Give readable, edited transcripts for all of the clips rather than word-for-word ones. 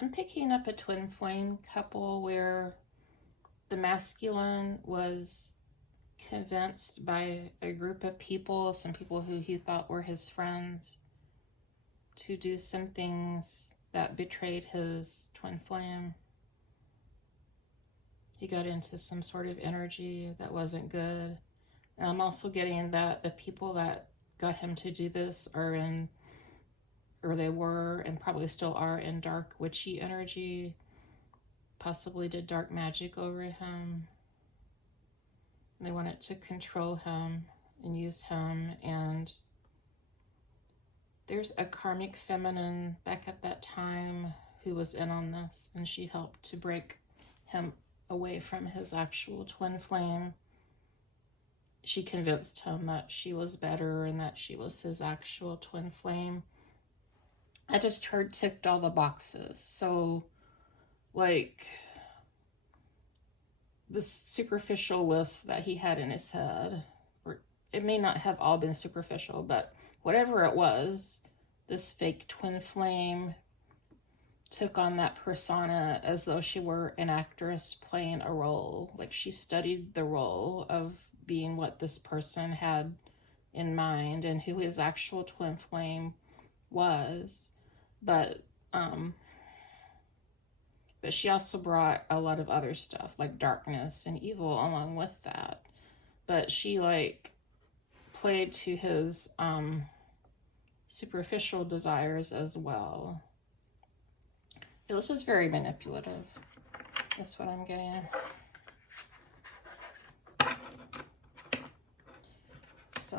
I'm picking up a twin flame couple where the masculine was convinced by a group of people, some people who he thought were his friends, to do some things that betrayed his twin flame. He got into some sort of energy that wasn't good. And I'm also getting that the people that got him to do this are in, or they were and probably still are in, dark witchy energy, possibly did dark magic over him. They wanted to control him and use him. And there's a karmic feminine back at that time who was in on this, and she helped to break him away from his actual twin flame. She convinced him that she was better and that she was his actual twin flame. I just heard ticked all the boxes. So, like, this superficial list that he had in his head, or it may not have all been superficial, but whatever it was, this fake twin flame took on that persona as though she were an actress playing a role. Like, she studied the role of being what this person had in mind and who his actual twin flame was. But she also brought a lot of other stuff, like darkness and evil along with that. But she, like, played to his superficial desires as well. It was just very manipulative. That's what I'm getting. So,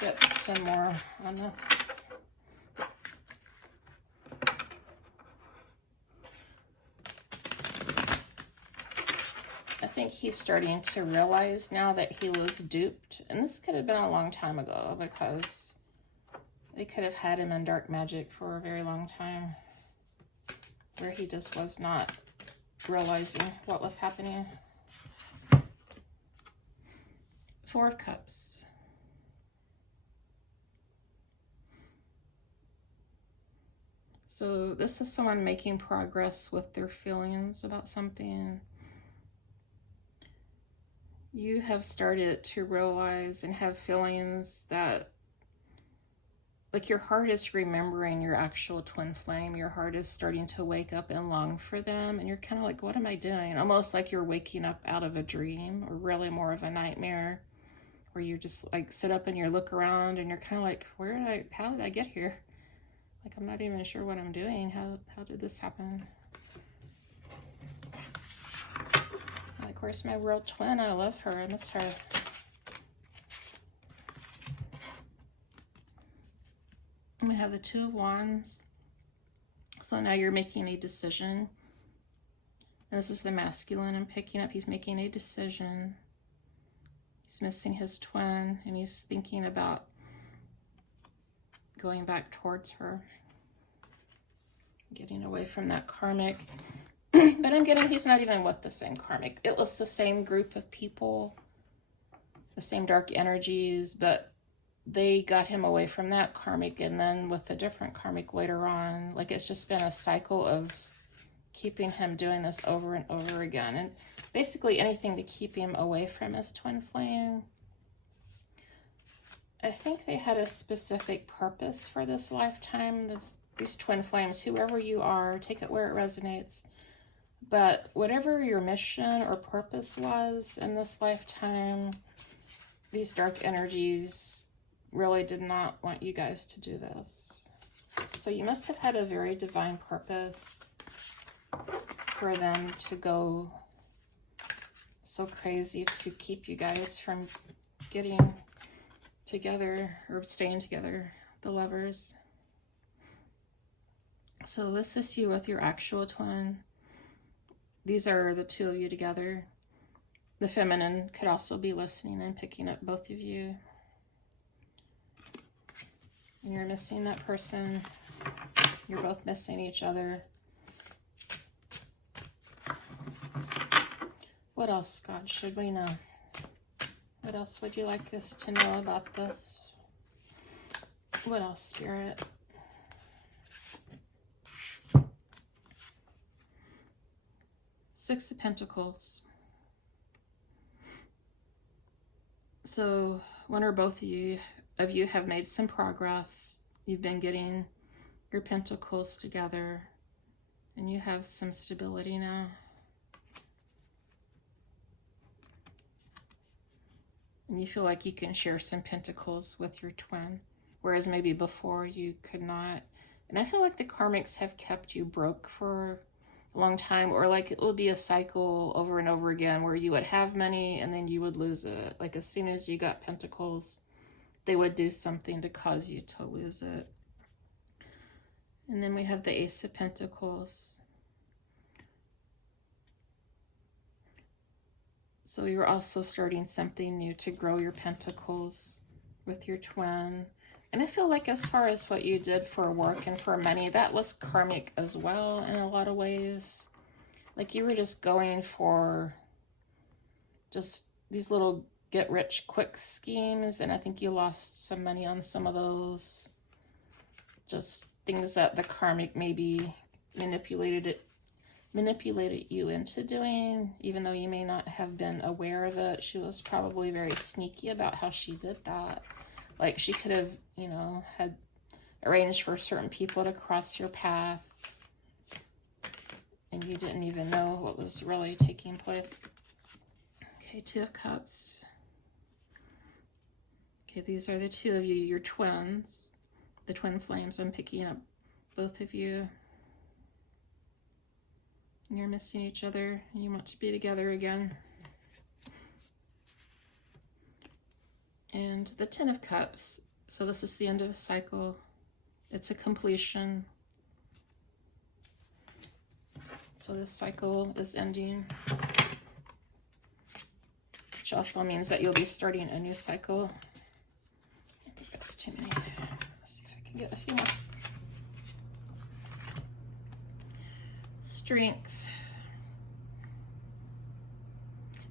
get some more on this. I think he's starting to realize now that he was duped. And this could have been a long time ago, because they could have had him in dark magic for a very long time, where he just was not realizing what was happening. Four of Cups. So this is someone making progress with their feelings about something. You have started to realize and have feelings that, like, your heart is remembering your actual twin flame. Your heart is starting to wake up and long for them. And you're kind of like, what am I doing? Almost like you're waking up out of a dream, or really more of a nightmare, where you just, like, sit up and you look around and you're kind of like, how did I get here? Like, I'm not even sure what I'm doing. How did this happen? Like, where's my real twin? I love her. I miss her. And we have the Two of Wands. So now you're making a decision. And this is the masculine I'm picking up. He's making a decision. He's missing his twin, and he's thinking about going back towards her, getting away from that karmic. But I'm getting he's not even with the same karmic. It was the same group of people, the same dark energies, but they got him away from that karmic, and then with a different karmic later on. Like, it's just been a cycle of keeping him doing this over and over again. And basically anything to keep him away from his twin flame. I think they had a specific purpose for this lifetime. These twin flames, whoever you are, take it where it resonates. But whatever your mission or purpose was in this lifetime, these dark energies really did not want you guys to do this. So you must have had a very divine purpose for them to go so crazy to keep you guys from getting together or staying together, the Lovers. So this is you with your actual twin. These are the two of you together. The feminine could also be listening and picking up both of you. And you're missing that person. You're both missing each other. What else, God, should we know? What else would you like us to know about this? What else, Spirit? Six of Pentacles. So one or both of you have made some progress. You've been getting your pentacles together, and you have some stability now. And you feel like you can share some pentacles with your twin, whereas maybe before you could not. And I feel like the karmics have kept you broke for a long time, or like it would be a cycle over and over again where you would have money and then you would lose it. Like as soon as you got pentacles, they would do something to cause you to lose it. And then we have the Ace of Pentacles. So you're also starting something new to grow your pentacles with your twin. And I feel like as far as what you did for work and for money, that was karmic as well in a lot of ways. Like you were just going for just these little get-rich-quick schemes, and I think you lost some money on some of those. Just things that the karmic maybe manipulated you into doing, even though you may not have been aware of it. She was probably very sneaky about how she did that. Like she could have, you know, had arranged for certain people to cross your path, and you didn't even know what was really taking place. Okay, Two of Cups. Okay, these are the two of you, your twins, the twin flames. I'm picking up both of you. You're missing each other, and you want to be together again. And the Ten of Cups. So this is the end of a cycle. It's a completion. So this cycle is ending, which also means that you'll be starting a new cycle. I think that's too many. Let's see if I can get a few more. Strength.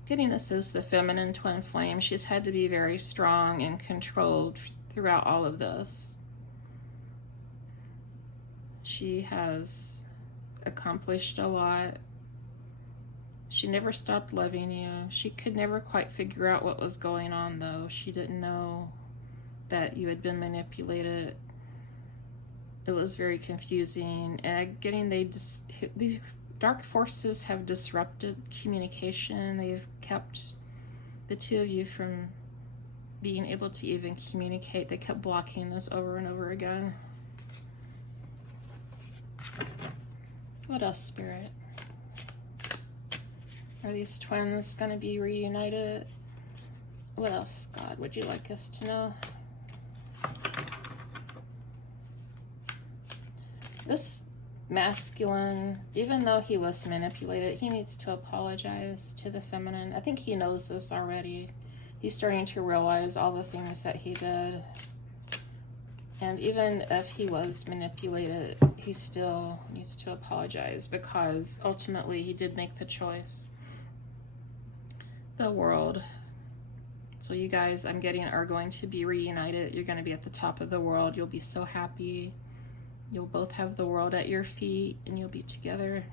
Getting this is the feminine twin flame. She's had to be very strong and controlled throughout all of this. She has accomplished a lot. She never stopped loving you. She could never quite figure out what was going on, though. She didn't know that you had been manipulated. It was very confusing. And getting these dark forces have disrupted communication. They've kept the two of you from being able to even communicate. They kept blocking this over and over again. What else, Spirit? Are these twins going to be reunited? What else, God, would you like us to know? This masculine, even though he was manipulated, he needs to apologize to the feminine. I think he knows this already. He's starting to realize all the things that he did. And even if he was manipulated, he still needs to apologize, because ultimately he did make the choice. The World. So you guys, I'm getting, are going to be reunited. You're going to be at the top of the world. You'll be so happy. You'll both have the world at your feet, and you'll be together.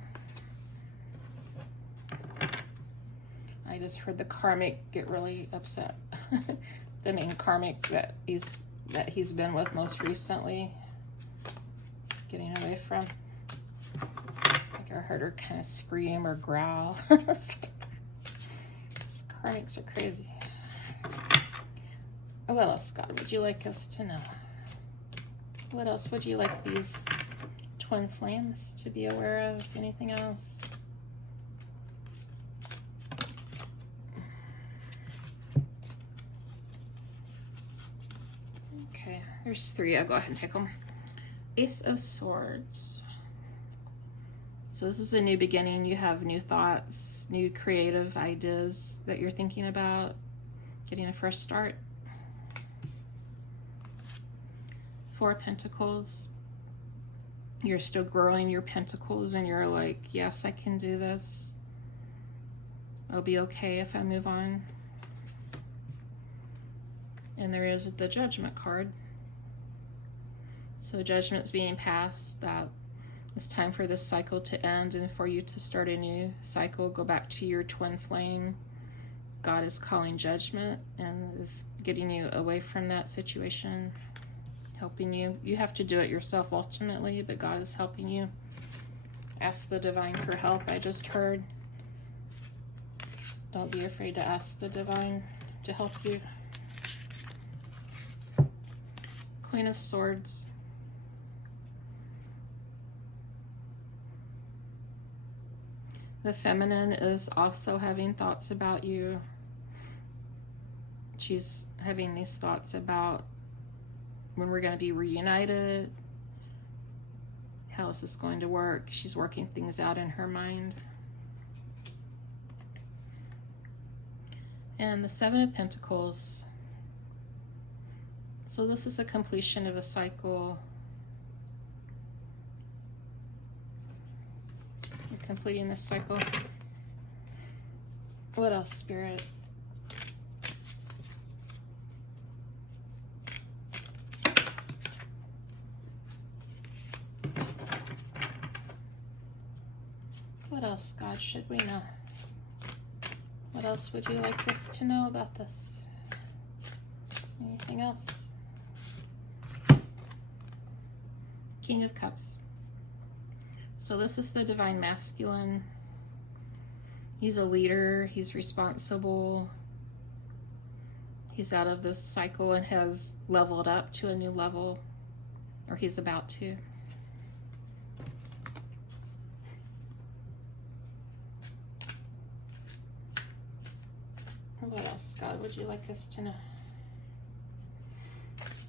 I just heard the karmic get really upset. The main karmic that he's been with most recently, getting away from. Like I heard her kind of scream or growl. These karmics are crazy. What else, God, would you like us to know? What else would you like these twin flames to be aware of? Anything else? Okay, there's three. I'll go ahead and take them. Ace of Swords. So this is a new beginning. You have new thoughts, new creative ideas that you're thinking about, getting a fresh start. Four of Pentacles. You're still growing your pentacles, and you're like, yes, I can do this. I'll be okay if I move on. And there is the Judgment card. So judgment's being passed, that It's time for this cycle to end and for you to start a new cycle. Go back to your twin flame. God is calling judgment and is getting you away from that situation, helping you. You have to do it yourself ultimately, but God is helping you. Ask the divine for help. I just heard. Don't be afraid to ask the divine to help you. Queen of Swords. The feminine is also having thoughts about you. She's having these thoughts about when we're going to be reunited. How is this going to work? She's working things out in her mind. And the Seven of Pentacles. So this is a completion of a cycle. You're completing this cycle. What else, Spirit? What else, God, should we know? What else would you like us to know about this? Anything else? King of Cups. So this is the divine masculine. He's a leader. He's responsible. He's out of this cycle and has leveled up to a new level, or he's about to. What else, God, would you like us to know?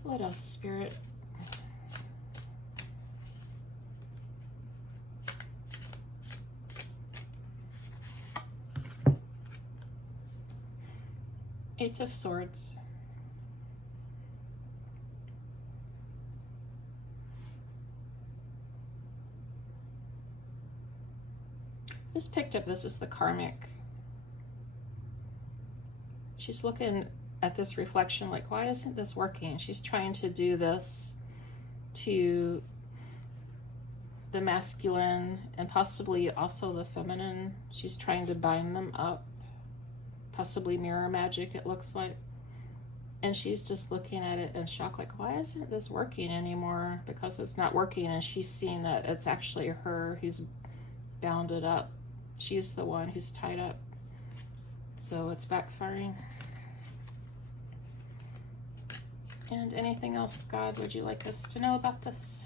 What else, Spirit? Eight of Swords. Just picked up, this is the karmic. She's looking at this reflection like, why isn't this working? She's trying to do this to the masculine and possibly also the feminine. She's trying to bind them up, possibly mirror magic, it looks like. And she's just looking at it in shock, like, why isn't this working anymore? Because it's not working, and she's seeing that it's actually her who's bounded up. She's the one who's tied up. So it's backfiring. And anything else, God, would you like us to know about this?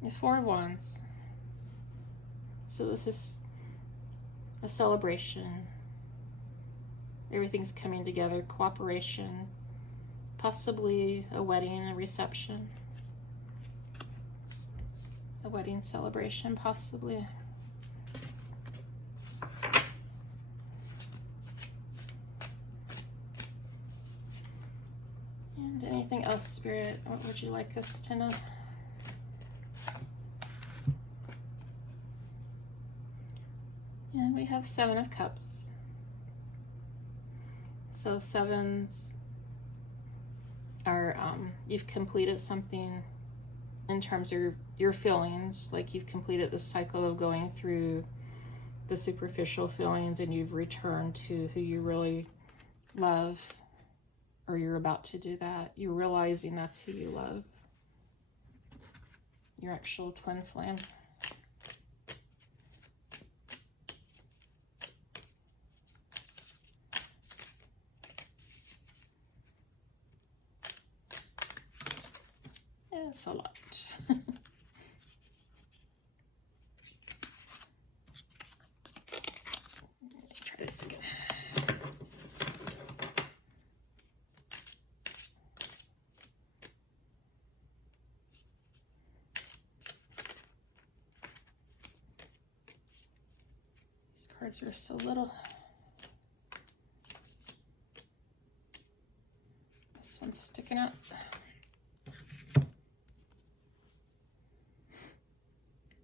The Four of Wands. So this is a celebration. Everything's coming together, cooperation, possibly a wedding, a reception. A wedding celebration, possibly. And anything else, Spirit? What would you like us to know? And we have Seven of Cups. So sevens are, you've completed something in terms of your feelings, like you've completed this cycle of going through the superficial feelings and you've returned to who you really love, or you're about to do that. You're realizing that's who you love. Your actual twin flame. It's a lot. Try this again. These cards are so little. This one's sticking out.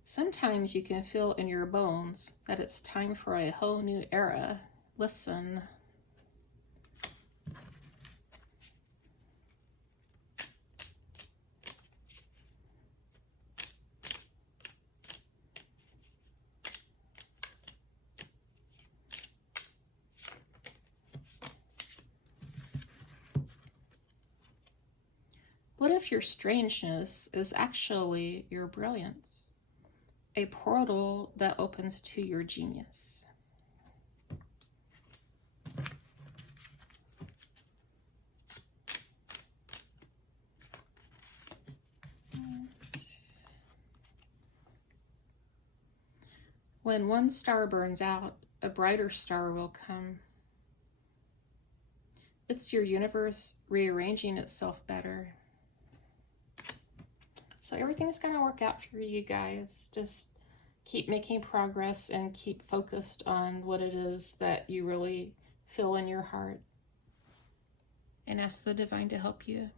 Sometimes you can feel in your bones that it's time for a whole new era. Listen, What if your strangeness is actually your brilliance? A portal that opens to your genius. When one star burns out, a brighter star will come. It's your universe rearranging itself better. So everything's going to work out for you guys. Just keep making progress and keep focused on what it is that you really feel in your heart. And ask the divine to help you.